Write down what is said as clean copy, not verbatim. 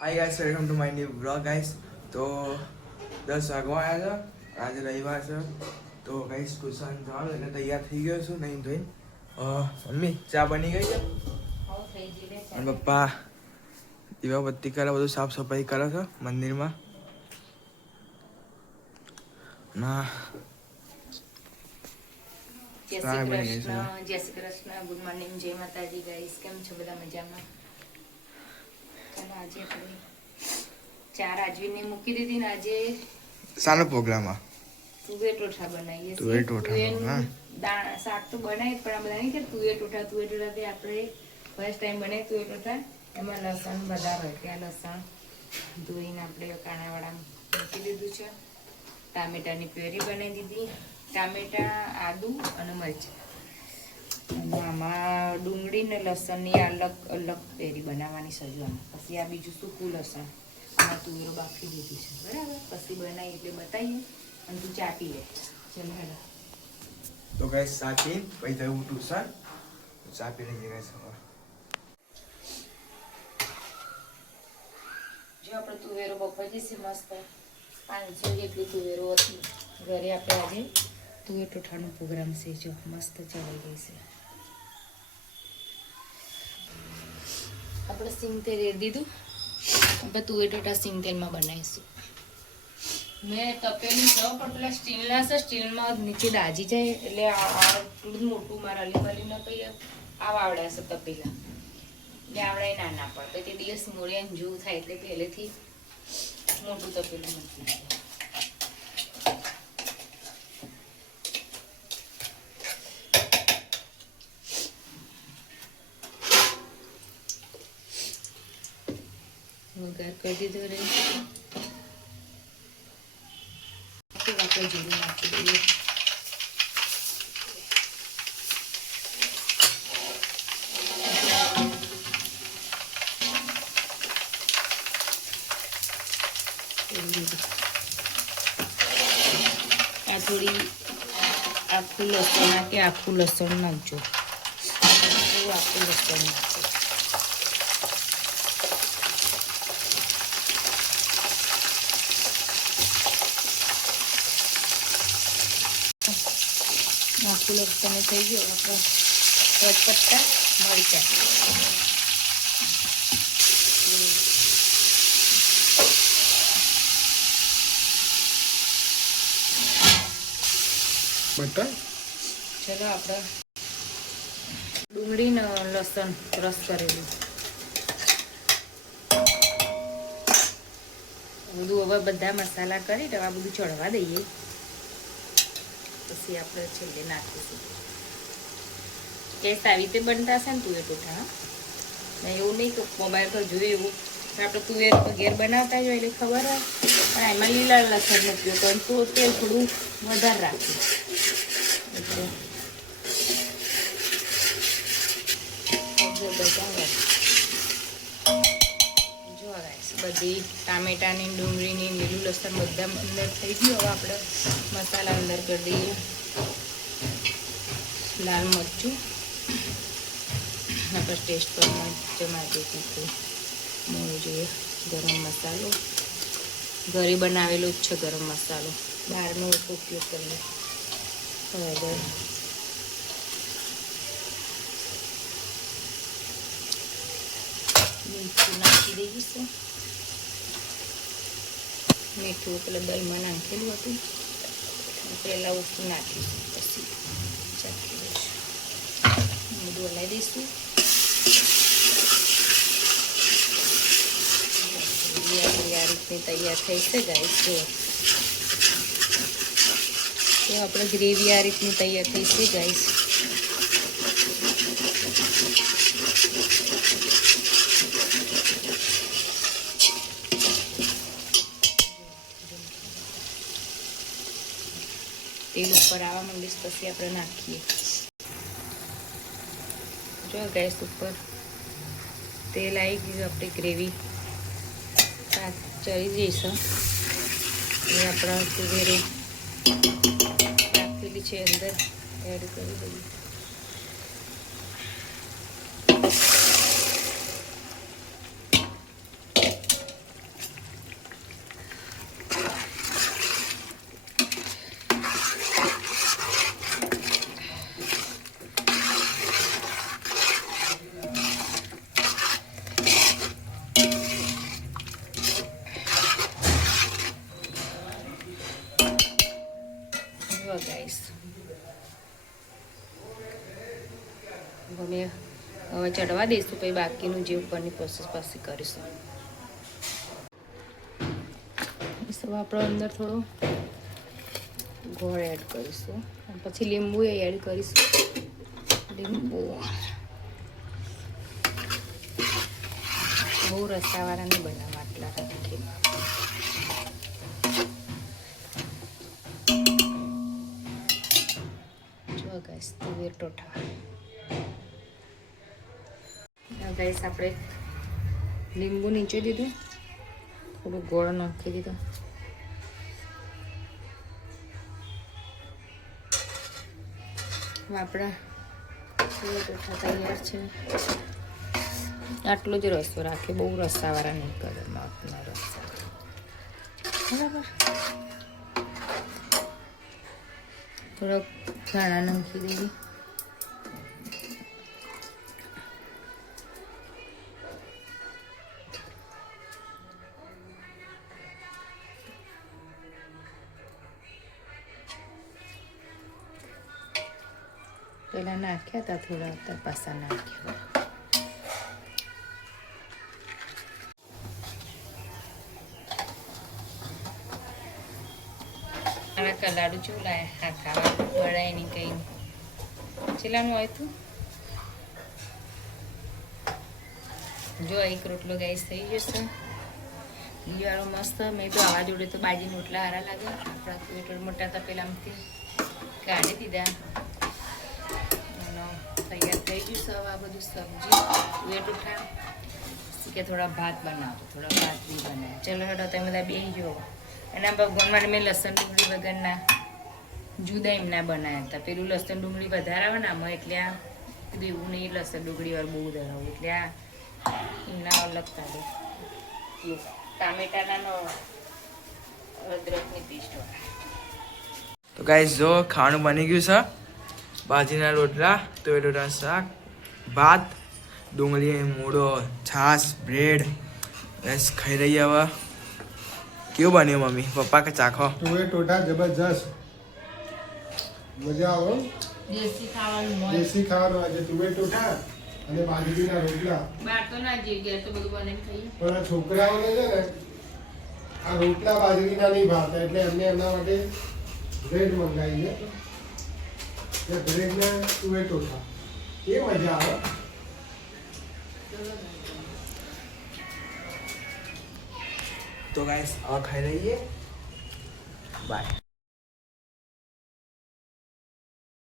Hi guys, welcome to my new blog guys. તો 10 વાગવા આવ્યા છે, આજે રવિવાર છે. તો ગાઈસ ટ્યુશન જવાનું એટલે તૈયાર થઈ ગયો છું નહીં ધોઈને. મમ્મી ચા બની ગઈ છે અને પપ્પા દીવાબત્તી કરે, બધું સાફ સફાઈ કરે છે મંદિરમાં. ના જય શ્રી કૃષ્ણ, ગુડ મોર્નિંગ, જય માતાજી ગાઈસ. કેમ છો બધા? મજામાં? ચાલો આજે આપણે ચાર આજવીને મૂકી દીધી ને આજે સાનો પ્રોગ્રામ તુવેર ટોઠા બનાવીએ તુવેર ટોઠા શાક તો બનાવી પણ આ બધા નહીં કે તુવેર ટોઠા તે આપણે ફર્સ્ટ ટાઈમ બનાવી તુવેર ટોઠા. એમાં લસણ બધા હોય ત્યાં લસણ ધોઈને આપણે કાણાવાળા મૂકી દીધું છે. ટામેટાની પ્યોરી બનાવી દીધી, ટામેટા, આદુ અને મરચાં. અને આમાં ડુંગળી ને લસણની અલગ અલગ પ્યોરી બનાવવાની સજવાનું. પછી આ બીજું સૂકું લસણ આમાં તુવેરો બાફી દીધી છે, બરાબર. પછી બનાવી એટલે બતાવીએ અને તું ચાપી લે. ચલ હેલો. તો ગાઈસ સાચી પછી જવું ટ્યુશન, ચાપી લઈએ ગાઈસ. જો આપણે તુવેરો બફાઈ જશે મસ્ત. 500 જેટલી તુવેરો હતી ઘરે. આપણે આજે તુવેર ટોઠાનો પ્રોગ્રામ છે. જો મસ્ત ચલાવી ગઈ છે. આપણે સિંગ તેલ રેડી દીધું. આપણે તુવેર ટોઠા સિંગ તેલમાં બનાવીશું. મેં તપેલું છે પણ પેલા સ્ટીલના છે, સ્ટીલમાં નીચે દાજી જાય એટલે થોડું મોટું મારા અલીમલીને કંઈ આવા આવડ્યા છે તપેલા. એટલે આવડે નાના પડે તે દિવસ મોડે જેવું થાય એટલે પહેલેથી મોટું તપેલું મૂકી દીધું. વઘાર કરી દીધો રે. આપણે જીરું નાખી દઈએ. આ થોડી આખું લસણ નાખે, આખું લસણ નાખજો. આખું લસણ નાખજો. આખું લસણ થઈ ગયું. આપણે પત્તા મરચાં બટર. ચલો આપણે ડુંગળી ને લસણ રસ કરેલું બધું હવે બધા મસાલા કરી આ બધું ચડવા દઈએ. પછી આપણે છેલ્લે નાખીશું. ગેસ આવી રીતે બનતા હશે ને તુવેર ટોઠા. એવું નહીં કે મોબાઈલ પર જોયું એવું આપણે તુવેર ઘેર બનાવતા જ હોય એટલે ખબર હોય. પણ એમાં લીલા લસણનો ઉપયોગ કરીએ તો તેલ થોડું વધારે રાખીએ. એટલે જો બધી ટામેટાની, ડુંગળીની, લીલું લસણ બધા અંદર થઈ ગયું. હવે આપણે મસાલા અંદર કરી દઈએ. લાલ મરચું, આપણે ટેસ્ટ પર જમાવી દીધું. મોળું જોઈએ. ગરમ મસાલો ઘરે બનાવેલો જ છે. ગરમ મસાલો બહારનો ઉપયોગ કરીએ. હળદર, મીઠું નાખી દઈશું. મીઠું પેલા દહીંમાં નાખેલું હતું પહેલાં ઓછું નાખીશું. પછી ચાખી દઈશું. બધું હલાવી દઈશું. આ રીતની તૈયાર થઈ છે ગાઈસ. તો આપણે ગ્રેવી આ રીતની તૈયાર થઈ છે ગાઈસ. તેલ ઉપર આવવા માંડીશ પછી આપણે નાખીએ. જો ગેસ ઉપર તેલ આવી ગયું. આપણી ગ્રેવી ચડી જઈશે. એ આપણા તુવેરો રાખેલી છે અંદર એડ કરી દઈએ. ગાઈસ હવે ચડવા દઈશું પછી બાકીનું જે ઉપરની પ્રોસેસ પછી કરીશું. હવે આપણે અંદર થોડો ગોળ એડ કરીશું પછી લીંબુ એડ કરીશું. લીંબુ બહુ રસાવાળા નહીં બનાવવા આટલા રાખી. જો ગાઈસ તુવેર ટોઠા ગાઈસ આપણે લીંબુ નીચે દીધું, થોડું ગોળ નાખી દીધો. આપણા તુવેર ટોઠા તૈયાર છે. આટલો જ રસો રાખે, બહુ રસાવાળા નહીં કરે. માપના રસા બરાબર. થોડોક ધાણા નાખી દઈએ. પહેલાં નાખ્યા હતા થોડા, હતા પાછા નાખ્યા. લાડુ ચેવું લાયા? હા, ખાવા વળાય નહીં કંઈ. ચેલાનું હોય તું જો એક રોટલો ગેસ થઈ જશે. બીજો મસ્ત. મેં તો આવા જોડે તો બાજી રોટલા સારા લાગે. આપણા તુવેર મોટા હતા પેલામાંથી કાઢી દીધા. તૈયાર થઈ ગયું છે. આ બધું સબ્જી તુવેર ટોઠા કે થોડા ભાત બનાવો, થોડા ભાત બી બનાવ્યા. ચલો હેડો તમે બધા બેસી જાઓ. એના ભગવાન માટે મેં લસણ ડુંગળી વગરના જુદા એમના બનાવ્યા હતા. પેલું લસણ ડુંગળી વધારે આવે ને આમાં, એટલે આ કીધું એવું નહીં લસણ ડુંગળી વાર બહુ ધરાવું, એટલે આ એમના અલગ કાઢે. ટામેટાના અદરકની પેસ્ટ વાળા. તો ગાઈસ જો ખાવાનું બની ગયું છે. બાજીના રોટલા, તુવેર ટોઠા શાક, ભાત, ડુંગળી મૂળો, છાશ, બ્રેડ. બસ ખાઈ રહી હવે. કેવું બન્યું મમ્મી પપ્પા કે ચાખો? તુવેર ટોઠા જબરજસ્ત, મજા આવે. દેશી ખાવાનું દેશી ખાવાનું આજે તુવેર ટોઠા અને બાજરીના રોટલા. બહાર તો ના જઈએ, ઘેર તો બધું બનાવીને ખાઈએ. પણ આ છોકરાઓને છે ને આ રોટલા બાજરીના નહીં ભાવતા, એટલે એમને એમના માટે બ્રેડ મંગાવી છે. બ્રેડના તુવેર ટોઠા એ મજા આવે. તો ગાઈસ હવે ખાઈ લઈએ. બાય.